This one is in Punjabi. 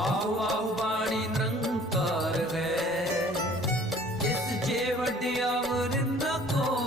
ਵਾਹੁ ਵਾਹੁ ਬਾਣੀ ਨਿਰੰਕਾਰ ਹੈ। ਜਿਸ ਜੇ ਵਡਿਆ ਵਰਿੰਦਾ ਕੋ